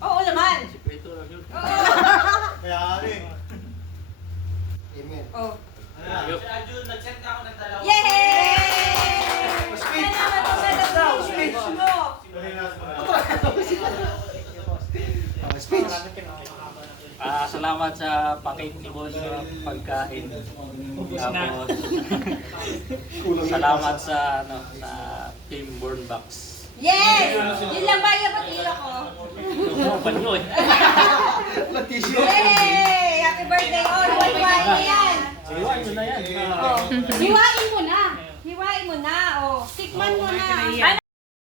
Oo naman. Sikreto lang yun. Kaya rin. Amen. Oh. Ayos. Nag-send ako ng dalawa. Yay! Speech! Salamat po sa speech mo. Speech! Salamat sa pakikibon sa pagkain. Tapos, salamat sa sa Team Born Box. Yes! Yun lang ba yung patilo ko? Banyo eh. Yay! Happy birthday! Oh, hiwain mo yan. Iwan mo na yan. Oh. Hiwain mo na. Hiwain mo na. Oh, tikman mo na. Ano